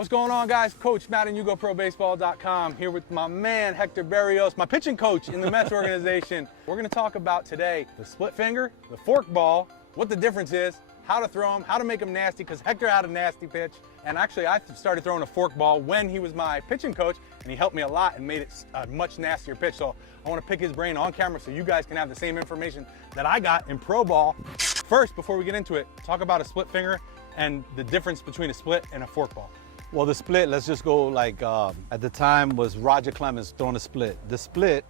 What's going on, guys? Coach Matt and YouGoProBaseball.com here with my man Hector Berrios, my pitching coach in the Mets organization. We're going to talk about today the split finger, the fork ball, what the difference is, how to throw them, how to make them nasty, because Hector had a nasty pitch. And actually, I started throwing a fork ball when he was my pitching coach, and he helped me a lot and made it a much nastier pitch. So I want to pick his brain on camera so you guys can have the same information that I got in pro ball. First, before we get into it, talk about a split finger and the difference between a split and a fork ball. Well, the split, let's just go like, at the time was Roger Clemens throwing a split. The split,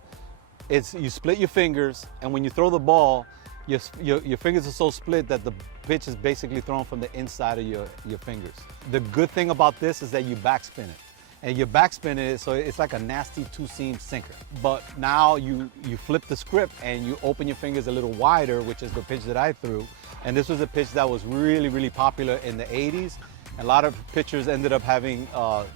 it's you split your fingers, and when you throw the ball, your fingers are so split that the pitch is basically thrown from the inside of your fingers. The good thing about this is that you backspin it. And you backspin it, so it's like a nasty two-seam sinker. But now you flip the script and you open your fingers a little wider, which is the pitch that I threw. And this was a pitch that was really, really popular in the 80s. A lot of pitchers ended up having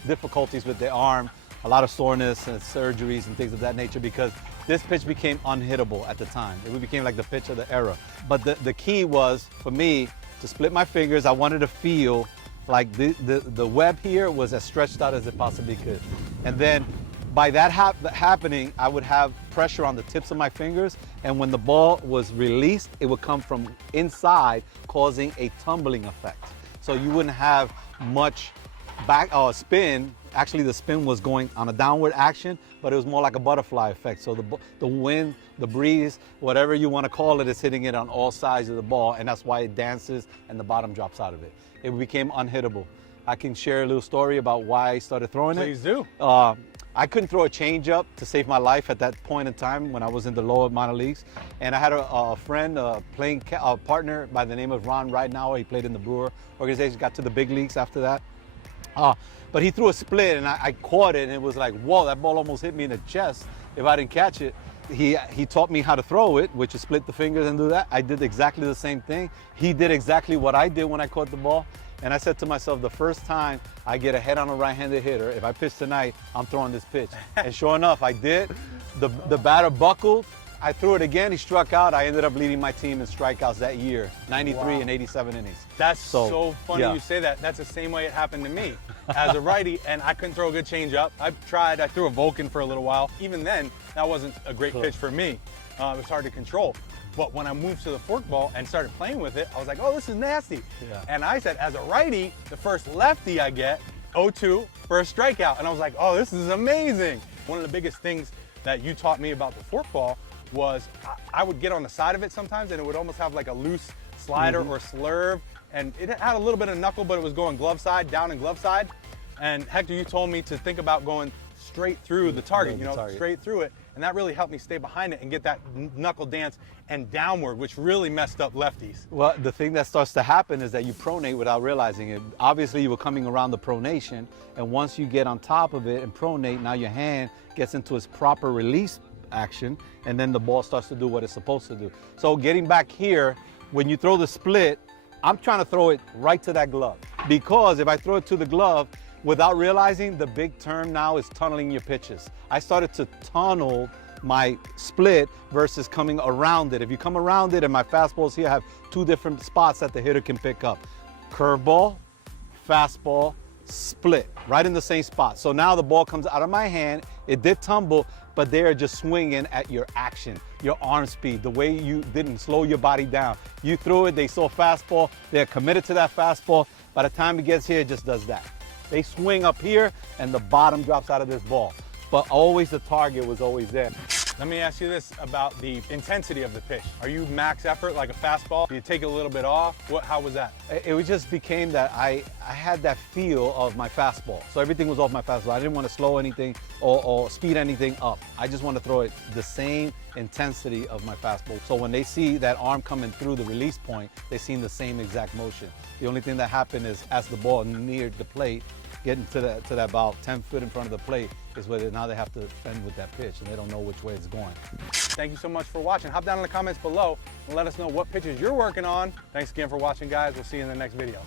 difficulties with their arm, a lot of soreness and surgeries and things of that nature because this pitch became unhittable at the time. It became like the pitch of the era. But the key was, for me, to split my fingers. I wanted to feel like the web here was as stretched out as it possibly could. And then by that happening, I would have pressure on the tips of my fingers, and when the ball was released, it would come from inside, causing a tumbling effect. So you wouldn't have much back spin. Actually, the spin was going on a downward action, but it was more like a butterfly effect. So the wind, the breeze, whatever you want to call it, is hitting it on all sides of the ball, and that's why it dances and the bottom drops out of it. It became unhittable. I can share a little story about why I started throwing it. Please do. I couldn't throw a changeup to save my life at that point in time when I was in the lower minor leagues. And I had a friend, a partner by the name of Ron Ridenauer. He played in the Brewer organization, got to the big leagues after that. But he threw a split and I caught it, and it was like, whoa, that ball almost hit me in the chest if I didn't catch it. He taught me how to throw it, which is split the fingers and do that. I did exactly the same thing. He did exactly what I did when I caught the ball. And I said to myself, the first time I get a head on a right-handed hitter, if I pitch tonight, I'm throwing this pitch. And sure enough, I did. The batter buckled. I threw it again. He struck out. I ended up leading my team in strikeouts that year, 93 and 87 innings. That's so funny you say that. That's the same way it happened to me as a righty, and I couldn't throw a good changeup. I tried. I threw a Vulcan for a little while. Even then, that wasn't a great pitch for me. It was hard to control. But when I moved to the fork ball and started playing with it, I was like, oh, this is nasty. Yeah. And I said, as a righty, the first lefty I get, 0-2 for a strikeout. And I was like, oh, this is amazing. One of the biggest things that you taught me about the fork ball was I would get on the side of it sometimes, and it would almost have like a loose slider or slurve. And it had a little bit of knuckle, but it was going glove side, down and glove side. And Hector, you told me to think about going straight through the target, straight through it. And that really helped me stay behind it and get that knuckle dance and downward, which really messed up lefties. Well, the thing that starts to happen is that you pronate without realizing it. Obviously, you were coming around the pronation, and once you get on top of it and pronate, now your hand gets into its proper release action, and then the ball starts to do what it's supposed to do. So getting back here, when you throw the split, I'm trying to throw it right to that glove, because if I throw it to the glove, without realizing, the big term now is tunneling your pitches. I started to tunnel my split versus coming around it. If you come around it and my fastballs here have two different spots that the hitter can pick up. Curveball, fastball, split, right in the same spot. So now the ball comes out of my hand, it did tumble, but they're just swinging at your action, your arm speed, the way you didn't slow your body down. You threw it, they saw fastball, they're committed to that fastball. By the time it gets here, it just does that. They swing up here and the bottom drops out of this ball. But always the target was always there. Let me ask you this about the intensity of the pitch. Are you max effort like a fastball? Do you take it a little bit off? How was that? It just became that I had that feel of my fastball. So everything was off my fastball. I didn't want to slow anything or speed anything up. I just want to throw it the same intensity of my fastball. So when they see that arm coming through the release point, they see the same exact motion. The only thing that happened is as the ball neared the plate, getting to that about 10 feet in front of the plate is where now they have to fend with that pitch, and they don't know which way it's going. Thank you so much for watching. Hop down in the comments below and let us know what pitches you're working on. Thanks again for watching, guys. We'll see you in the next video.